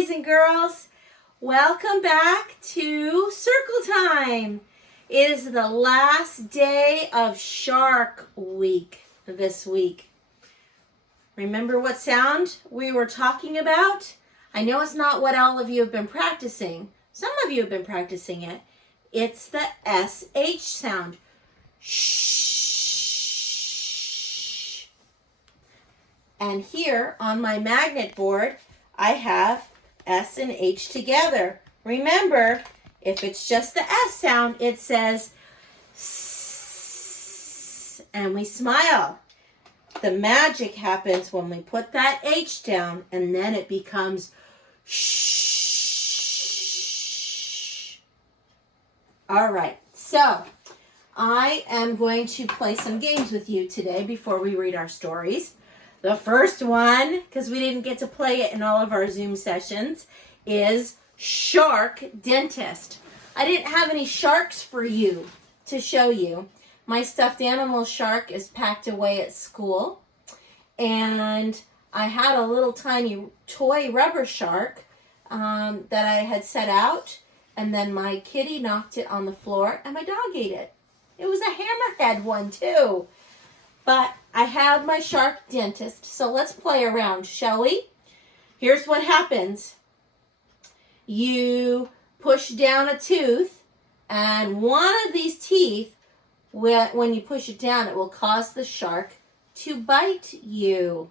boys and girls. Welcome back to Circle Time. It is the last day of Shark Week this week. Remember what sound we were talking about? I know it's not what all of you have been practicing. Some of you have been practicing it. It's the SH sound. Shh. And here on my magnet board, I have S and H together. Remember, if it's just the S sound, it says S, and we smile. The magic happens when we put that H down, and then it becomes shh. All right, so I am going to play some games with you today before we read our stories. The first one, because we didn't get to play it in all of our Zoom sessions, is Shark Dentist. I didn't have any sharks for you to show you. My stuffed animal shark is packed away at school. And I had a little tiny toy rubber shark that I had set out. And then my kitty knocked it on the floor and my dog ate it. It was a hammerhead one too. But I have my Shark Dentist, so let's play around, shall we? Here's what happens. You push down a tooth, and one of these teeth, when you push it down, it will cause the shark to bite you.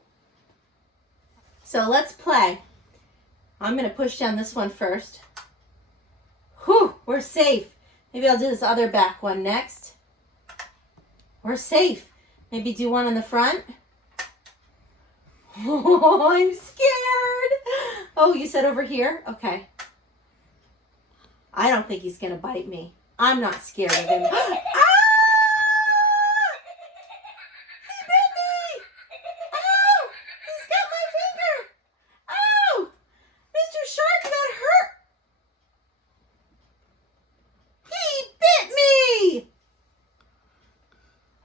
So let's play. I'm going to push down this one first. Whew, we're safe. Maybe I'll do this other back one next. We're safe. Maybe do one in the front. Oh, I'm scared. Oh, you said over here? Okay. I don't think he's going to bite me. I'm not scared of him. Ah! He bit me! Oh! He's got my finger! Oh! Mr. Shark, that hurt! He bit me!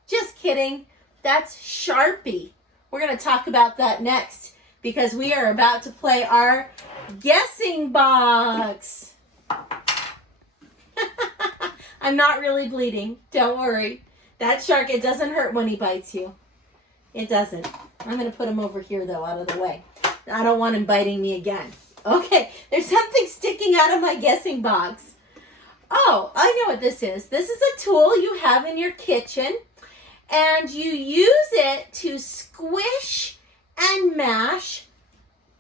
Just kidding. That's Sharpie. We're going to talk about that next because we are about to play our guessing box. I'm not really bleeding. Don't worry. That shark, it doesn't hurt when he bites you. It doesn't. I'm going to put him over here, though, out of the way. I don't want him biting me again. Okay, there's something sticking out of my guessing box. Oh, I know what this is. This is a tool you have in your kitchen. And you use it to squish and mash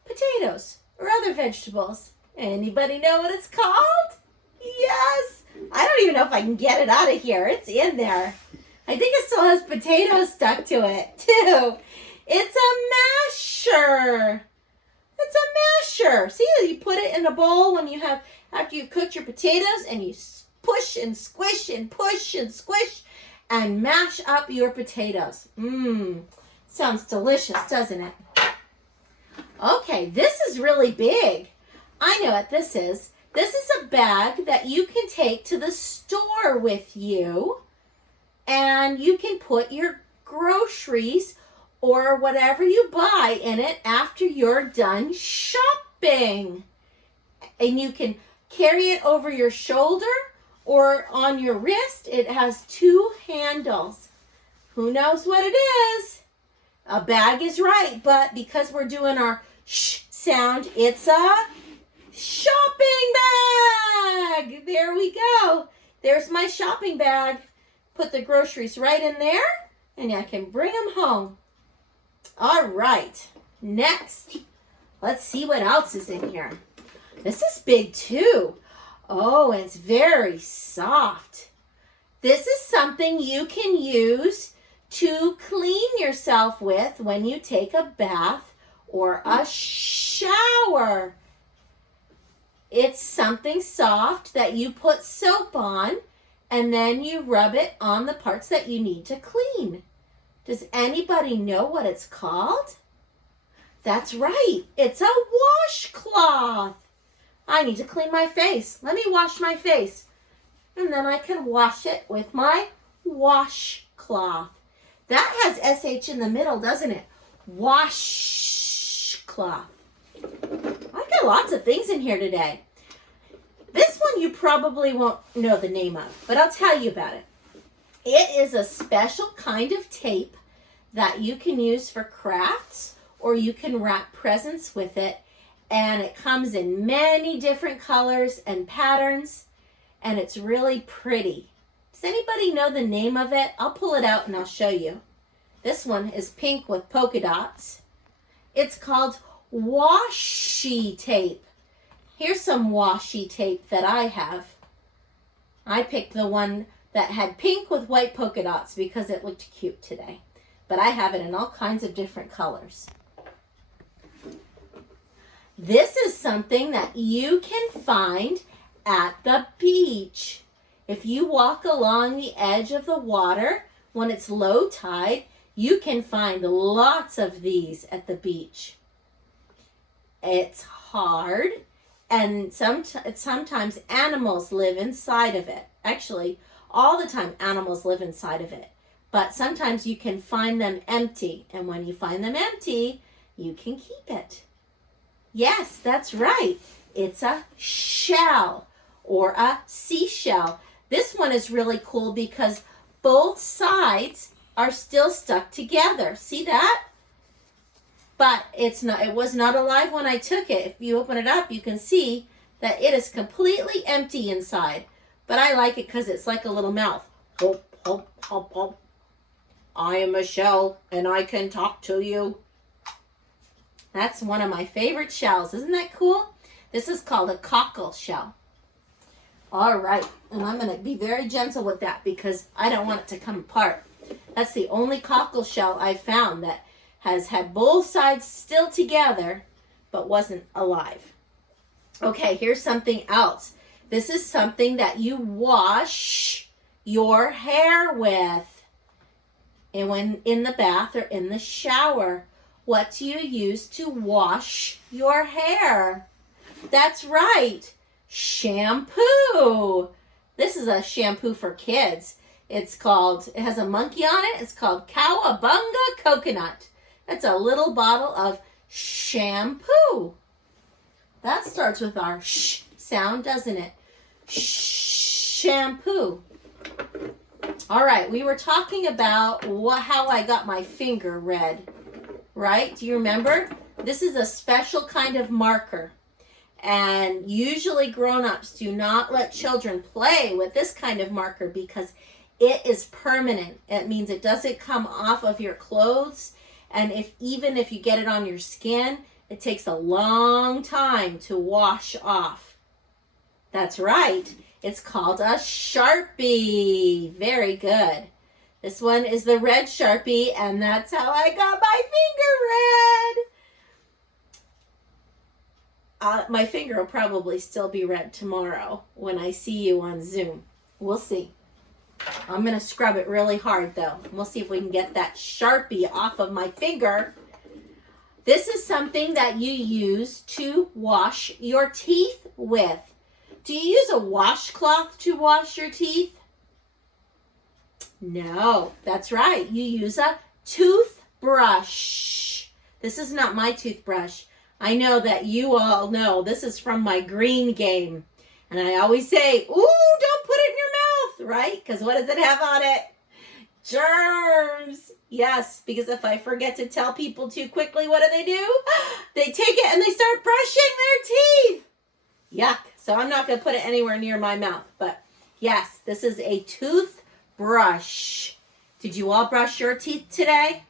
potatoes or other vegetables. Anybody know what it's called? Yes. I don't even know if I can get it out of here. It's in there. I think it still has potatoes stuck to it, too. It's a masher. It's a masher. See, you put it in a bowl when you have, after you've cooked your potatoes, and you push and squish and push and squish and mash up your potatoes. Sounds delicious, doesn't it? Okay, this is really big. I know what this is. This is a bag that you can take to the store with you, and you can put your groceries or whatever you buy in it after you're done shopping. And you can carry it over your shoulder or on your wrist. It has two handles. Who knows what it is? A bag is right, but because we're doing our sh sound, it's a shopping bag. There we go. There's my shopping bag. Put the groceries right in there, and I can bring them home. All right. Next, let's see what else is in here. This is big too. Oh, it's very soft. This is something you can use to clean yourself with when you take a bath or a shower. It's something soft that you put soap on, and then you rub it on the parts that you need to clean. Does anybody know what it's called? That's right. It's a washcloth. I need to clean my face. Let me wash my face. And then I can wash it with my washcloth. That has SH in the middle, doesn't it? Washcloth. I got lots of things in here today. This one you probably won't know the name of, but I'll tell you about it. It is a special kind of tape that you can use for crafts, or you can wrap presents with it. And it comes in many different colors and patterns, and it's really pretty. Does anybody know the name of it? I'll pull it out and I'll show you. This one is pink with polka dots. It's called washi tape. Here's some washi tape that I have. I picked the one that had pink with white polka dots because it looked cute today. But I have it in all kinds of different colors. This is something that you can find at the beach. If you walk along the edge of the water when it's low tide, you can find lots of these at the beach. It's hard, and sometimes animals live inside of it. Actually, all the time animals live inside of it. But sometimes you can find them empty, and when you find them empty, you can keep it. Yes, that's right. It's a shell or a seashell. This one is really cool because both sides are still stuck together. See that? But it was not alive when I took it. If you open it up, you can see that it is completely empty inside. But I like it because it's like a little mouth. Hop, hop, hop, hop. I am a shell and I can talk to you. That's one of my favorite shells. Isn't that cool? This is called a cockle shell. All right, and I'm going to be very gentle with that because I don't want it to come apart. That's the only cockle shell I've found that has had both sides still together but wasn't alive. Okay, here's something else. This is something that you wash your hair with. And when in the bath or in the shower, what do you use to wash your hair? That's right, shampoo. This is a shampoo for kids. It has a monkey on it. It's called Cowabunga Coconut. That's a little bottle of shampoo. That starts with our sh sound, doesn't it? Shampoo. All right, we were talking about how I got my finger red, right? Do you remember? This is a special kind of marker. And usually grown-ups do not let children play with this kind of marker because it is permanent. It means it doesn't come off of your clothes. And even if you get it on your skin, it takes a long time to wash off. That's right. It's called a Sharpie. Very good. This one is the red Sharpie, and that's how I got my finger red. My finger will probably still be red tomorrow when I see you on Zoom. We'll see. I'm going to scrub it really hard, though. We'll see if we can get that Sharpie off of my finger. This is something that you use to wash your teeth with. Do you use a washcloth to wash your teeth? No, that's right. You use a toothbrush. This is not my toothbrush. I know that you all know this is from my green game. And I always say, ooh, don't put it in your mouth, right? Because what does it have on it? Germs. Yes, because if I forget to tell people too quickly, what do? They take it and they start brushing their teeth. Yuck. So I'm not going to put it anywhere near my mouth. But yes, this is a toothbrush. Did you all brush your teeth today?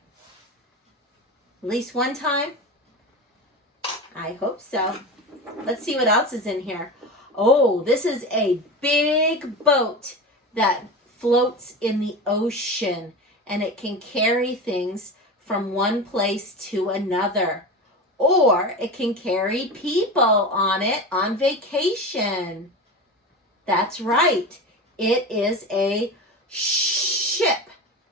At least one time? I hope so. Let's see what else is in here. Oh, this is a big boat that floats in the ocean, and it can carry things from one place to another. Or it can carry people on it on vacation. That's right. It is a ship.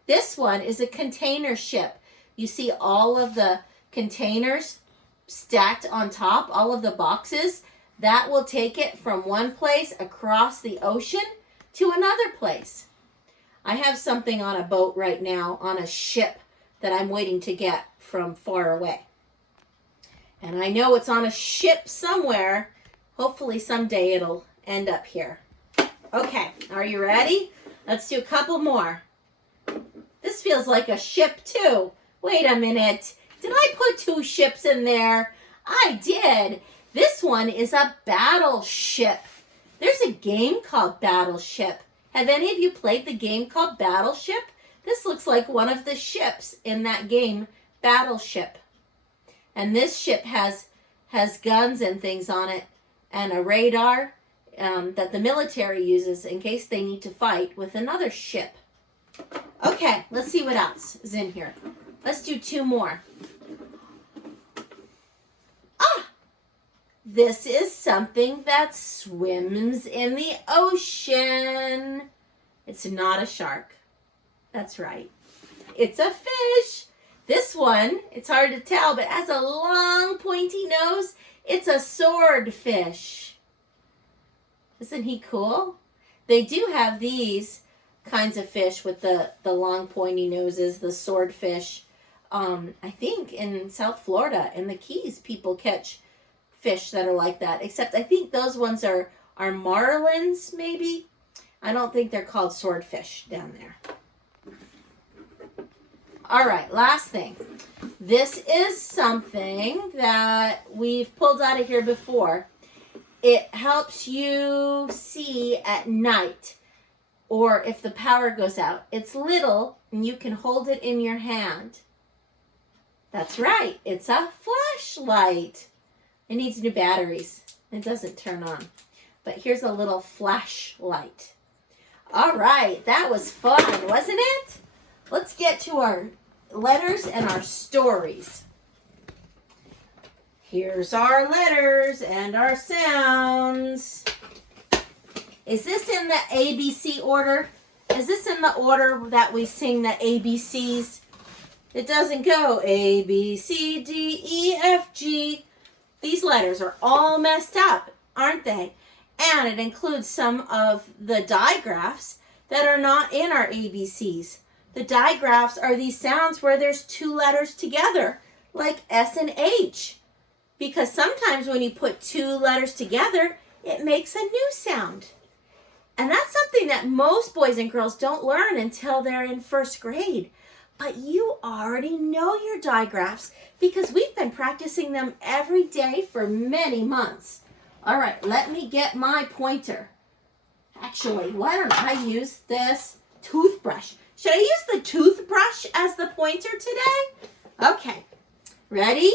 This one is a container ship. You see all of the containers stacked on top, all of the boxes. That will take it from one place across the ocean to another place. I have something on a boat right now, on a ship, that I'm waiting to get from far away. And I know it's on a ship somewhere. Hopefully someday it'll end up here. Okay, are you ready? Let's do a couple more. This feels like a ship too. Wait a minute. Did I put 2 ships in there? I did. This one is a battleship. There's a game called Battleship. Have any of you played the game called Battleship? This looks like one of the ships in that game, Battleship. And this ship has guns and things on it and a radar that the military uses in case they need to fight with another ship. Okay, let's see what else is in here. Let's do 2 more. This is something that swims in the ocean. It's not a shark. That's right. It's a fish. This one, it's hard to tell, but has a long pointy nose. It's a swordfish. Isn't he cool? They do have these kinds of fish with the long pointy noses, the swordfish. I think in South Florida, in the Keys, people catch fish that are like that, except I think those ones are marlins, maybe. I don't think they're called swordfish down there. All right, last thing. This is something that we've pulled out of here before. It helps you see at night or if the power goes out. It's little and you can hold it in your hand. That's right, it's a flashlight. It needs new batteries. It doesn't turn on. But here's a little flashlight. All right, that was fun, wasn't it? Let's get to our letters and our stories. Here's our letters and our sounds. Is this in the ABC order? Is this in the order that we sing the ABCs? It doesn't go A, B, C, D, E, F, G. These letters are all messed up, aren't they? And it includes some of the digraphs that are not in our ABCs. The digraphs are these sounds where there's 2 letters together, like S and H. Because sometimes when you put 2 letters together, it makes a new sound. And that's something that most boys and girls don't learn until they're in 1st grade. But you already know your digraphs because we've been practicing them every day for many months. All right, let me get my pointer. Actually, why don't I use this toothbrush? Should I use the toothbrush as the pointer today? Okay, ready?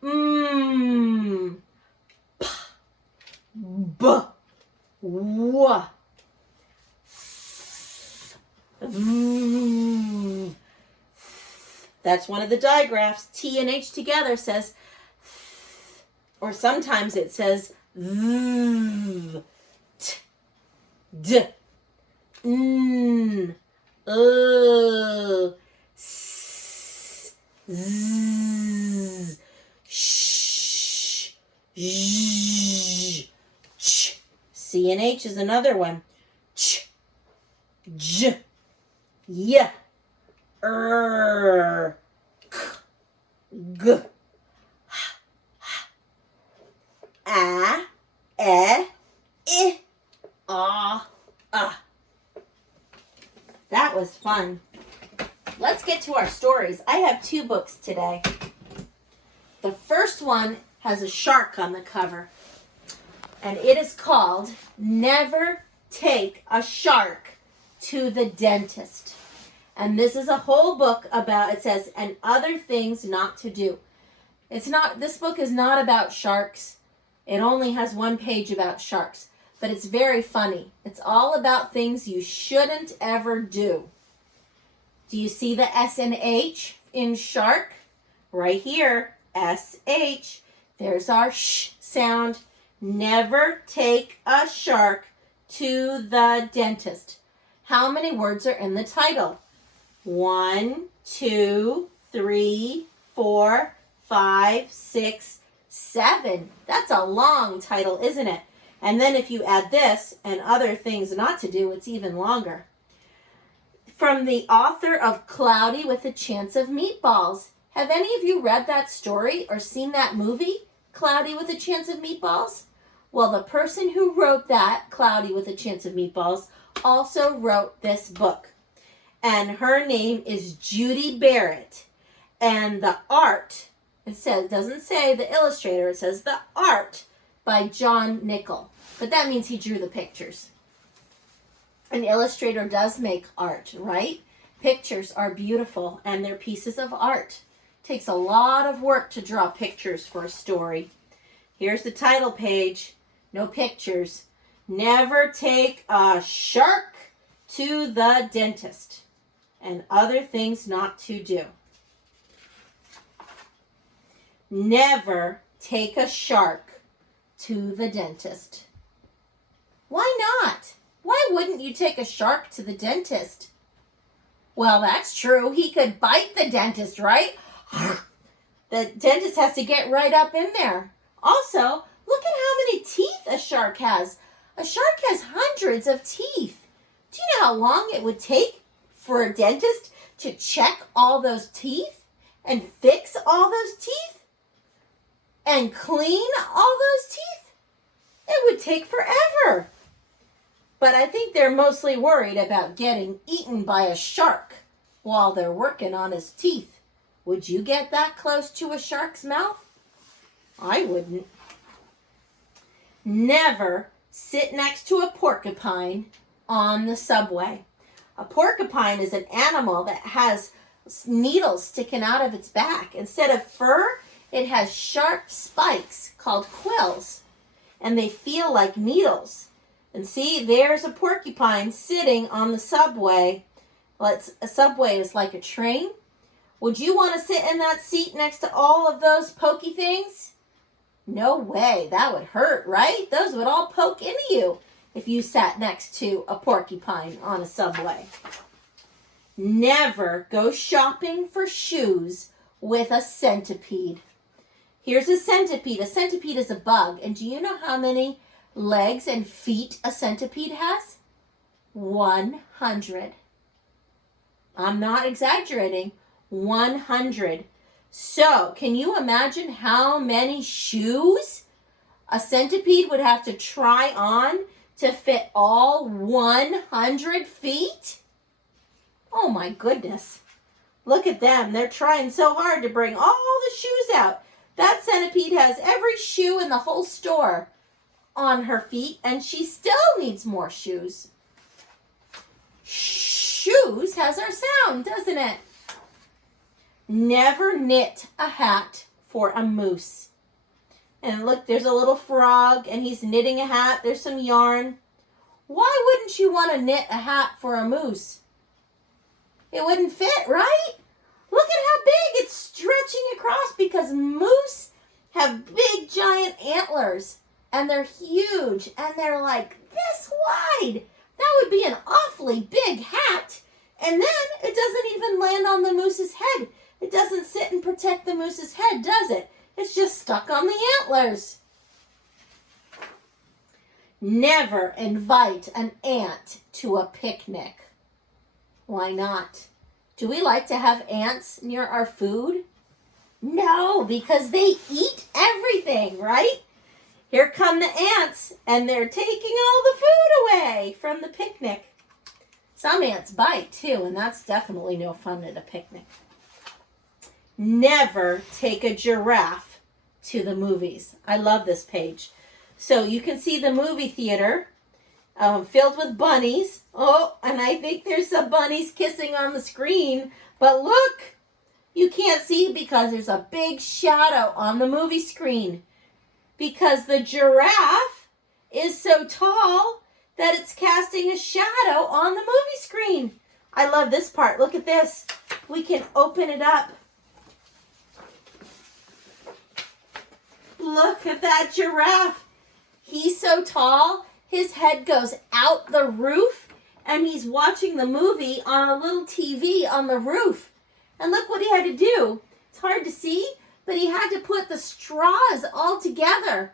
B, w, v. That's one of the digraphs. T and H together says, or sometimes it says, t, d, n, s, z, sh, zh, ch. C and H is another one. Ch, j, y, k, g, h, a, e, I, a. That was fun. Let's get to our stories. I have 2 books today. The first one has a shark on the cover, and it is called Never Take a Shark to the Dentist. And this is a whole book about, it says, and other things not to do. This book is not about sharks. It only has 1 page about sharks, but it's very funny. It's all about things you shouldn't ever do. Do you see the S and H in shark? Right here, S-H. There's our sh sound. Never take a shark to the dentist. How many words are in the title? 1, 2, 3, 4, 5, 6, 7. That's a long title, isn't it? And then if you add this and other things not to do, it's even longer. From the author of Cloudy with a Chance of Meatballs. Have any of you read that story or seen that movie, Cloudy with a Chance of Meatballs? Well, the person who wrote that, Cloudy with a Chance of Meatballs, also wrote this book. And her name is Judy Barrett. And the art, doesn't say the illustrator, it says the art by John Nichol. But that means he drew the pictures. An illustrator does make art, right? Pictures are beautiful and they're pieces of art. It takes a lot of work to draw pictures for a story. Here's the title page. No pictures. Never take a shark to the dentist. And other things not to do. Never take a shark to the dentist. Why not? Why wouldn't you take a shark to the dentist? Well, that's true. He could bite the dentist, right? The dentist has to get right up in there. Also, look at how many teeth a shark has. A shark has hundreds of teeth. Do you know how long it would take for a dentist to check all those teeth and fix all those teeth and clean all those teeth? It would take forever. But I think they're mostly worried about getting eaten by a shark while they're working on his teeth. Would you get that close to a shark's mouth? I wouldn't. Never sit next to a porcupine on the subway. A porcupine is an animal that has needles sticking out of its back. Instead of fur, it has sharp spikes called quills, and they feel like needles. And see, there's a porcupine sitting on the subway. Well, a subway is like a train. Would you want to sit in that seat next to all of those pokey things? No way. That would hurt, right? Those would all poke into you if you sat next to a porcupine on a subway. Never go shopping for shoes with a centipede. Here's a centipede. A centipede is a bug. And do you know how many legs and feet a centipede has? 100. I'm not exaggerating. 100. So, can you imagine how many shoes a centipede would have to try on to fit all 100 feet? Oh my goodness. Look at them. They're trying so hard to bring all the shoes out. That centipede has every shoe in the whole store on her feet, and she still needs more shoes. Shoes has our sound, doesn't it? Never knit a hat for a moose. And look, there's a little frog, and he's knitting a hat. There's some yarn. Why wouldn't you want to knit a hat for a moose? It wouldn't fit, right? Look at how big it's stretching across, because moose have big, giant antlers. And they're huge, and they're like this wide. That would be an awfully big hat. And then it doesn't even land on the moose's head. It doesn't sit and protect the moose's head, does it? It's just stuck on the antlers. Never invite an ant to a picnic. Why not? Do we like to have ants near our food? No, because they eat everything, right? Here come the ants, and they're taking all the food away from the picnic. Some ants bite, too, and that's definitely no fun at a picnic. Never take a giraffe to the movies. I love this page. So you can see the movie theater filled with bunnies. Oh, and I think there's some bunnies kissing on the screen. But look, you can't see because there's a big shadow on the movie screen. Because the giraffe is so tall that it's casting a shadow on the movie screen. I love this part. Look at this. We can open it up. Look at that giraffe. He's so tall, his head goes out the roof, and he's watching the movie on a little TV on the roof. And look what he had to do. It's hard to see, but he had to put the straws all together.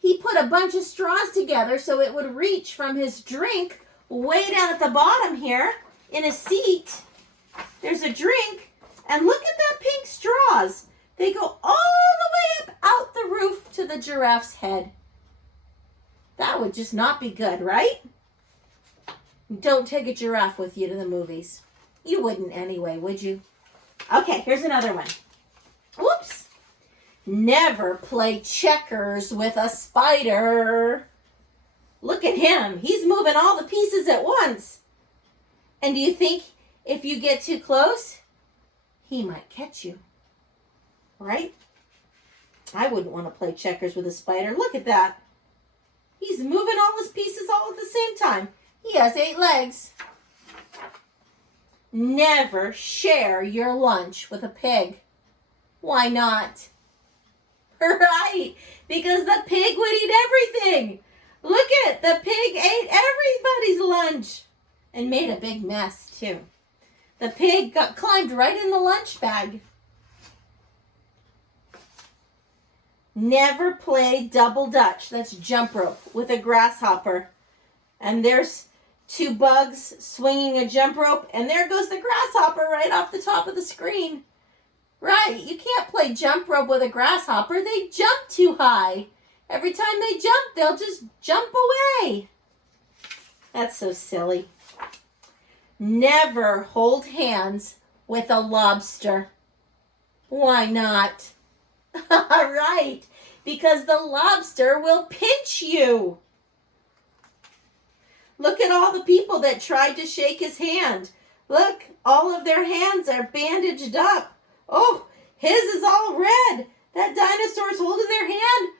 He put a bunch of straws together so it would reach from his drink way down at the bottom here in his seat. There's a drink, And look at that pink straws. They go all the way up out the roof to the giraffe's head. That would just not be good, right? Don't take a giraffe with you to the movies. You wouldn't anyway, would you? Okay, here's another one. Whoops. Never play checkers with a spider. Look at him. He's moving all the pieces at once. And do you think if you get too close, he might catch you? Right? I wouldn't want to play checkers with a spider. Look at that. He's moving all his pieces all at the same time. He has 8 legs. Never share your lunch with a pig. Why not? Right, because the pig would eat everything. Look at it. The pig ate everybody's lunch and made a big mess too. The pig climbed right in the lunch bag. Never play double dutch, that's jump rope, with a grasshopper. And there's 2 bugs swinging a jump rope, and there goes the grasshopper right off the top of the screen. Right, you can't play jump rope with a grasshopper. They jump too high. Every time they jump, they'll just jump away. That's so silly. Never hold hands with a lobster. Why not? Right, because the lobster will pinch you. Look at all the people that tried to shake his hand. Look, all of their hands are bandaged up. Oh, his is all red. That dinosaur's holding their hand.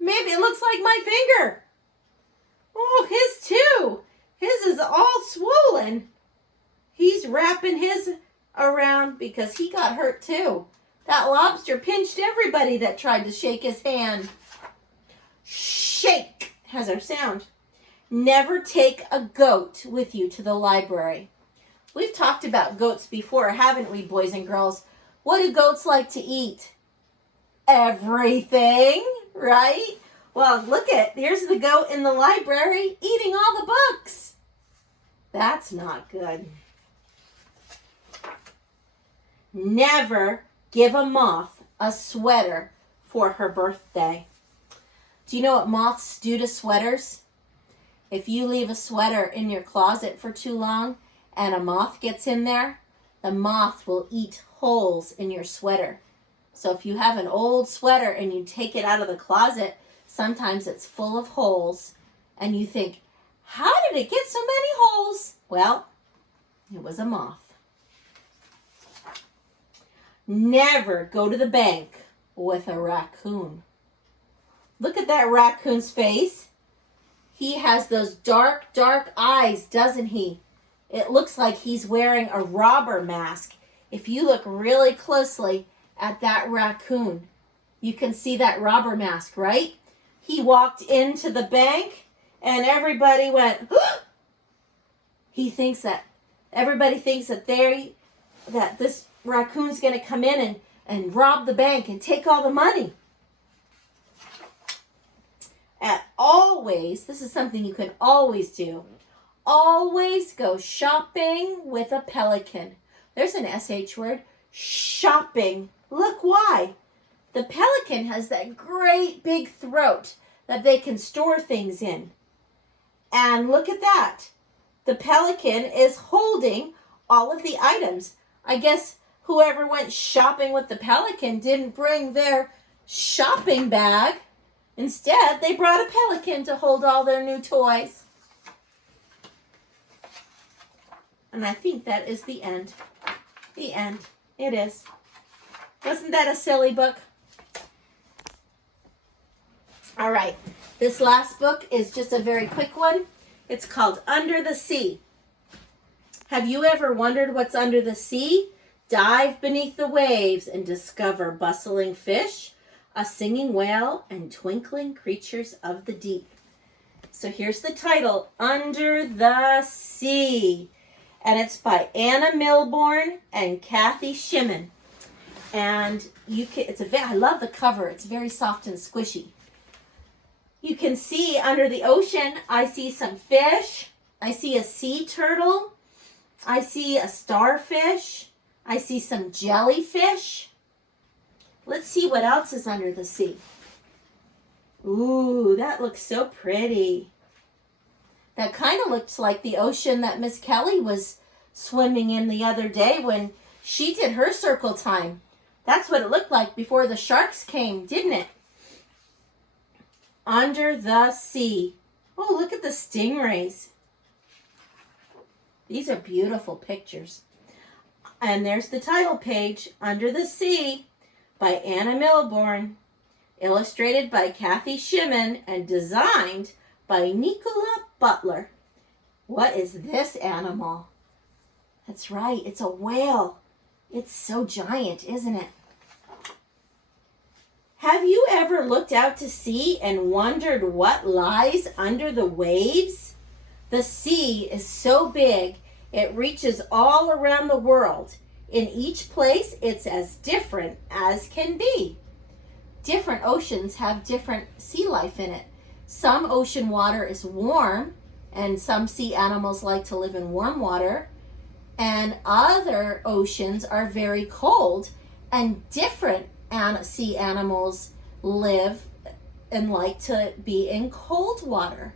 Maybe it looks like my finger. Oh, his too. His is all swollen. He's wrapping his around because he got hurt too. That lobster pinched everybody that tried to shake his hand. Shake has our sound. Never take a goat with you to the library. We've talked about goats before, haven't we, boys and girls? What do goats like to eat? Everything, right? Well, look here's the goat in the library eating all the books. That's not good. Never give a moth a sweater for her birthday. Do you know what moths do to sweaters? If you leave a sweater in your closet for too long and a moth gets in there, the moth will eat holes in your sweater. So if you have an old sweater and you take it out of the closet, sometimes it's full of holes and you think, how did it get so many holes? Well, it was a moth. Never go to the bank with a raccoon. Look at that raccoon's face. He has those dark, dark eyes, doesn't he? It looks like he's wearing a robber mask. If you look really closely at that raccoon, you can see that robber mask, right? He walked into the bank and everybody went, "Huh!" Everybody thinks that this raccoon's going to come in and rob the bank and take all the money. And always, this is something you can always do, always go shopping with a pelican. There's an SH word, shopping. Look why. The pelican has that great big throat that they can store things in. And look at that. The pelican is holding all of the items. I guess whoever went shopping with the pelican didn't bring their shopping bag. Instead, they brought a pelican to hold all their new toys. And I think that is the end. The end. It is. Wasn't that a silly book? All right. This last book is just a very quick one. It's called Under the Sea. Have you ever wondered what's under the sea? Dive beneath the waves and discover bustling fish, a singing whale, and twinkling creatures of the deep. So here's the title, Under the Sea. And it's by Anna Milbourne and Kathy Shimon. And I love the cover. It's very soft and squishy. You can see under the ocean, I see some fish. I see a sea turtle. I see a starfish. I see some jellyfish. Let's see what else is under the sea. Ooh, that looks so pretty. That kind of looks like the ocean that Miss Kelly was swimming in the other day when she did her circle time. That's what it looked like before the sharks came, didn't it? Under the sea. Oh, look at the stingrays. These are beautiful pictures. And there's the title page, Under the Sea, by Anna Milborn, illustrated by Kathy Shimon, and designed by Nicola Butler. What is this animal? That's right, it's a whale. It's so giant, isn't it? Have you ever looked out to sea and wondered what lies under the waves? The sea is so big, it reaches all around the world. In each place, it's as different as can be. Different oceans have different sea life in it. Some ocean water is warm, and some sea animals like to live in warm water. And other oceans are very cold, and different sea animals live and like to be in cold water.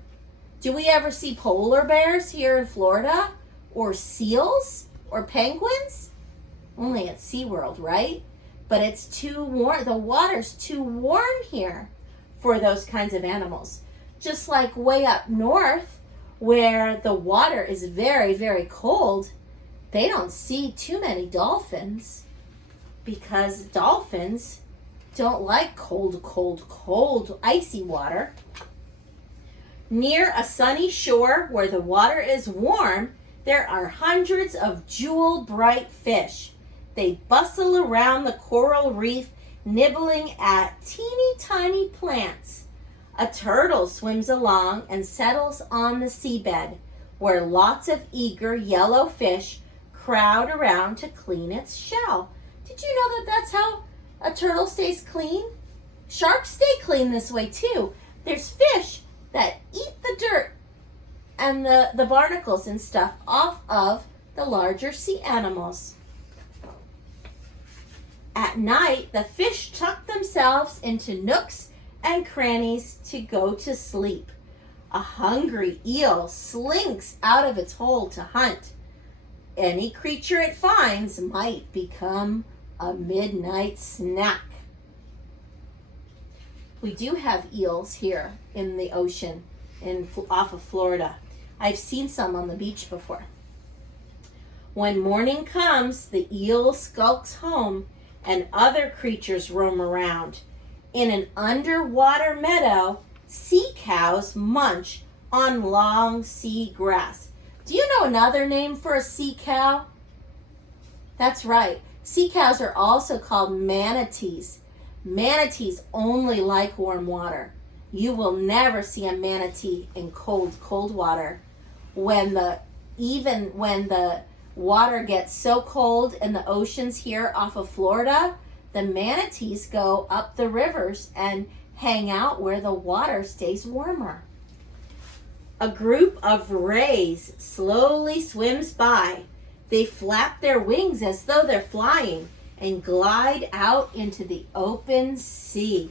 Do we ever see polar bears here in Florida? Or seals? Or penguins? Only at SeaWorld, right? But it's too warm. The water's too warm here for those kinds of animals. Just like way up north, where the water is very, very cold, they don't see too many dolphins because dolphins don't like cold, icy water. Near a sunny shore where the water is warm, there are hundreds of jewel-bright fish. They bustle around the coral reef, nibbling at teeny tiny plants. A turtle swims along and settles on the seabed, where lots of eager yellow fish crowd around to clean its shell. Did you know that that's how a turtle stays clean? Sharks stay clean this way too. There's fish that eat the dirt and the barnacles and stuff off of the larger sea animals. At night, the fish tuck themselves into nooks and crannies to go to sleep. A hungry eel slinks out of its hole to hunt. Any creature it finds might become a midnight snack. We do have eels here in the ocean off of Florida. I've seen some on the beach before. When morning comes, the eel skulks home and other creatures roam around. In an underwater meadow, sea cows munch on long sea grass. Do you know another name for a sea cow? That's right. Sea cows are also called manatees. Manatees only like warm water. You will never see a manatee in cold water. Even when the water gets so cold in the oceans here off of Florida, the manatees go up the rivers and hang out where the water stays warmer. A group of rays slowly swims by. They flap their wings as though they're flying and glide out into the open sea.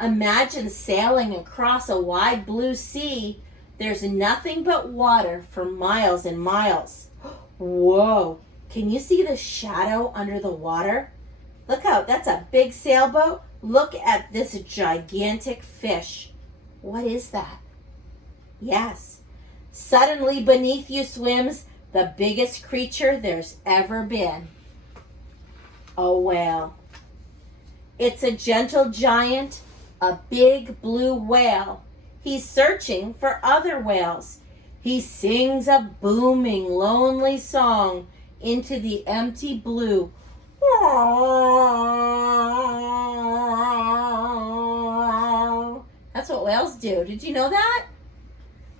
Imagine sailing across a wide blue sea. There's nothing but water for miles and miles. Whoa, can you see the shadow under the water? Look out, that's a big sailboat. Look at this gigantic fish. What is that? Yes, suddenly beneath you swims the biggest creature there's ever been. A whale. It's a gentle giant, a big blue whale. He's searching for other whales. He sings a booming, lonely song into the empty blue. That's what whales do. Did you know that?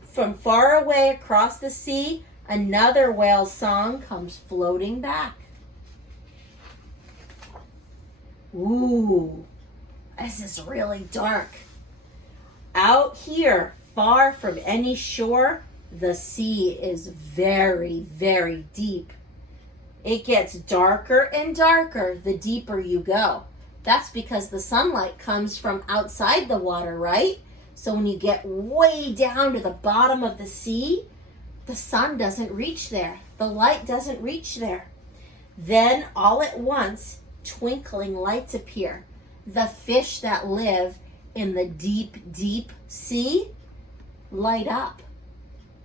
From far away across the sea, another whale's song comes floating back. Ooh, this is really dark. Out here, far from any shore, the sea is very, very deep. It gets darker and darker the deeper you go. That's because the sunlight comes from outside the water, right? So when you get way down to the bottom of the sea, the sun doesn't reach there. The light doesn't reach there. Then all at once, twinkling lights appear. The fish that live in the deep, deep sea light up.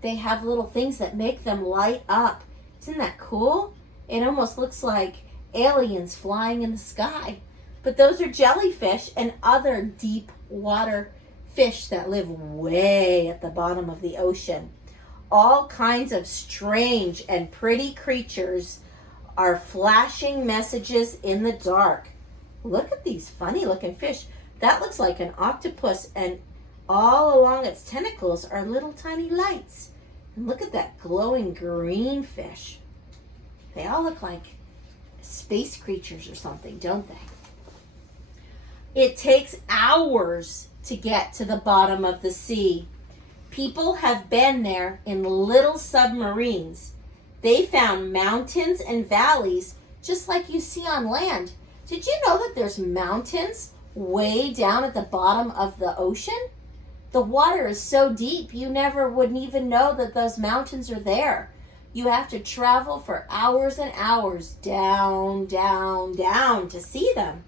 They have little things that make them light up. Isn't that cool? It almost looks like aliens flying in the sky. But those are jellyfish and other deep water fish that live way at the bottom of the ocean. All kinds of strange and pretty creatures are flashing messages in the dark. Look at these funny looking fish. That looks like an octopus, and all along its tentacles are little tiny lights. And look at that glowing green fish. They all look like space creatures or something, don't they? It takes hours to get to the bottom of the sea. People have been there in little submarines. They found mountains and valleys just like you see on land. Did you know that there's mountains way down at the bottom of the ocean? The water is so deep you never would even know that those mountains are there. You have to travel for hours and hours down, down, down to see them.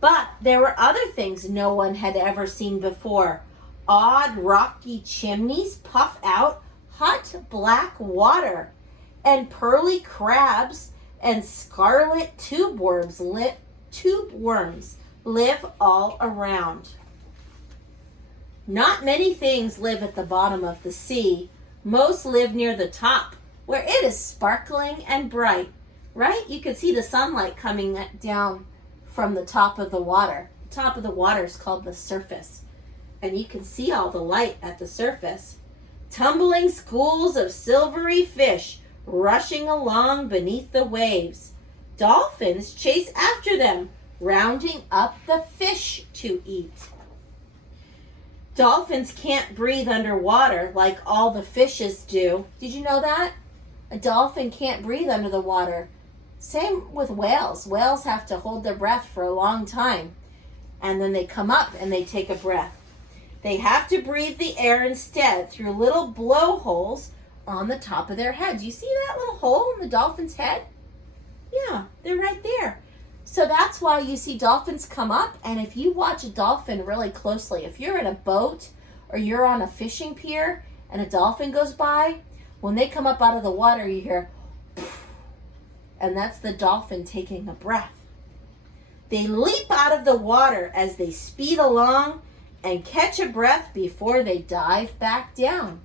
But there were other things no one had ever seen before. Odd rocky chimneys puff out hot black water, and pearly crabs and scarlet tube worms live all around. Not many things live at the bottom of the sea. Most live near the top, where it is sparkling and bright, right? You can see the sunlight coming down from the top of the water. The top of the water is called the surface, and you can see all the light at the surface. Tumbling schools of silvery fish rushing along beneath the waves. Dolphins chase after them, rounding up the fish to eat. Dolphins can't breathe underwater like all the fishes do. Did you know that? A dolphin can't breathe under the water. Same with whales. Whales have to hold their breath for a long time, and then they come up and they take a breath. They have to breathe the air instead through little blowholes on the top of their heads. You see that little hole in the dolphin's head? Yeah, they're right there. So that's why you see dolphins come up, and if you watch a dolphin really closely, if you're in a boat or you're on a fishing pier and a dolphin goes by, when they come up out of the water, you hear, and that's the dolphin taking a breath. They leap out of the water as they speed along and catch a breath before they dive back down.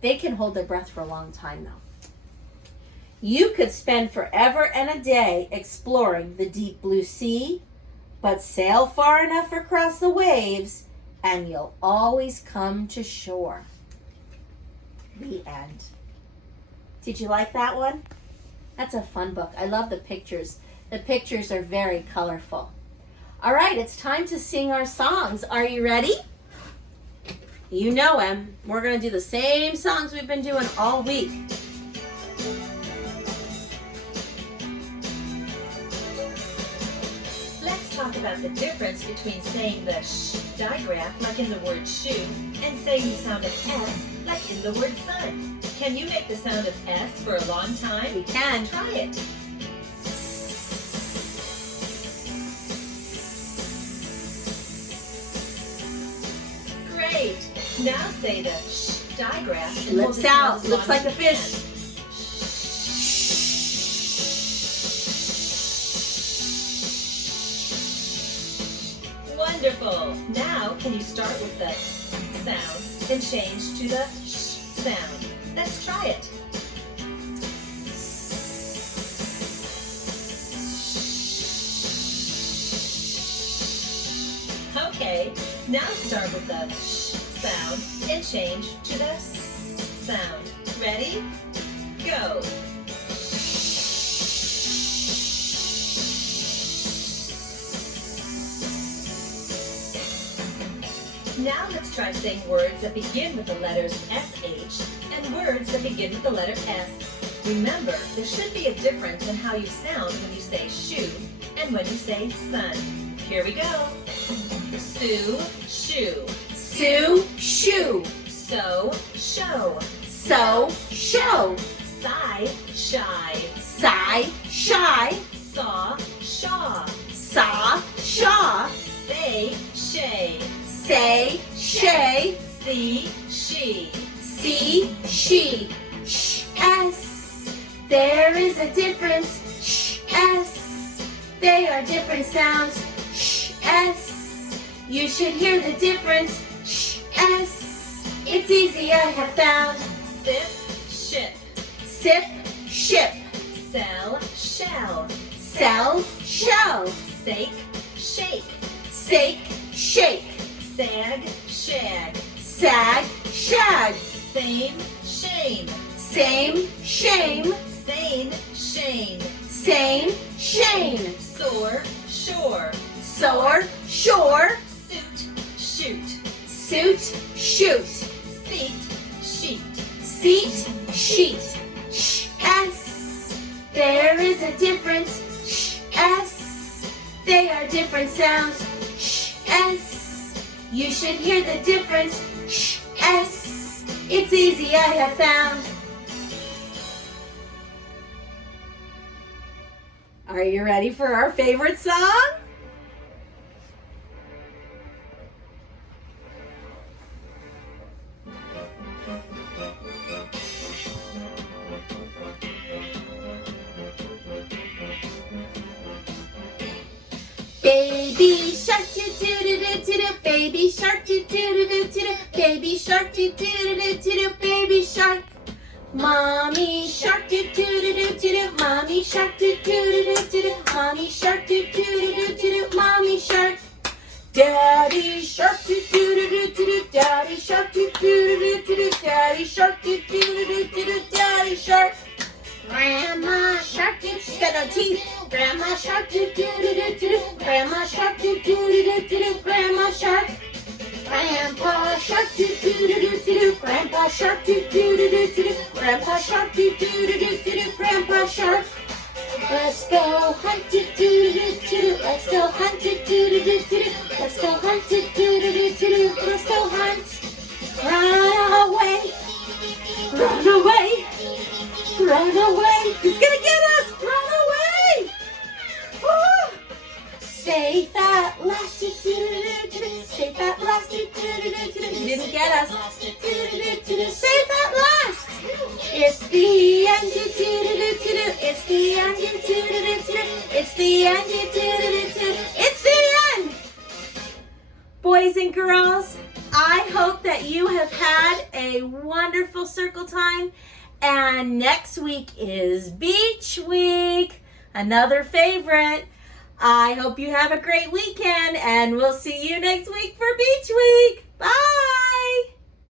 They can hold their breath for a long time though. You could spend forever and a day exploring the deep blue sea, but sail far enough across the waves and you'll always come to shore. The end. Did you like that one? That's a fun book. I love the pictures. The pictures are very colorful. All right, it's time to sing our songs. Are you ready? You know them. We're going to do the same songs we've been doing all week. Let's talk about the difference between saying the sh digraph, like in the word shoe, and saying the sound of S, like in the word sun. Can you make the sound of S for a long time? We can. Try it. Great. Now say the sh digraph. And Lips out. Looks like a fish. Wonderful. Now can you start with the sound and change to the sh sound? Let's try it. Okay, now start with the sh sound and change to the s sound. Ready? Go. Now let's try saying words that begin with the letters SH and words that begin with the letter S. Remember, there should be a difference in how you sound when you say shoe and when you say sun. Here we go. Sue, shoe. Sue, shoe. So, show. So, show. Sigh, shy. Sigh, shy. Saw, shaw. Saw, shaw. Say, shay. Say, shay. See, she. See, she. Sh, s. There is a difference. Sh, s. They are different sounds. Sh, s. You should hear the difference. Sh, s. It's easy, I have found. Sip, ship. Sip, ship. Sell, shell. Sell, shell. Sake, shake. Sake, shake. Sag, shag. Sag, shag. Same, shame. Same, shame. Sane, shame. Same, shame. Sore, shore. Soar, shore. Suit, shoot. Suit, shoot. Seat, sheet. Seat, sheet. Sh, s. There is a difference. Sh, s. They are different sounds. Sh, s. You should hear the difference. Sh, s. It's easy, I have found. Are you ready for our favorite song? Baby shark do do do do do do, baby shark do do do do do do, baby shark do do do do do do, baby shark. Mommy shark do do do do do do, mommy shark do do do do do do, mommy shark do do do do do do, mommy shark. Daddy shark do do do do do do, daddy shark do do do do do, daddy shark do do do do do, daddy shark. Grandma shark do, she's got no teeth. Grandma shark do do do do do, grandma shark do do do do do, grandma shark. Grandpa shark do do do do do, grandpa shark do do do do do, grandpa shark do do do do do, grandpa shark. Let's go hunt do do do do, let's go hunt do do do do, let's go hunt do do do do, let's go hunt. Run away, run away, run away. He's gonna get us. Run away. Woo! Safe at last. Safe at last. He didn't get us. Safe at last. It's the end. It's the end. It's the end. It's the end. Boys and girls, I hope that you have had a wonderful circle time. And next week is Beach Week, another favorite. I hope you have a great weekend, and we'll see you next week for Beach Week. Bye!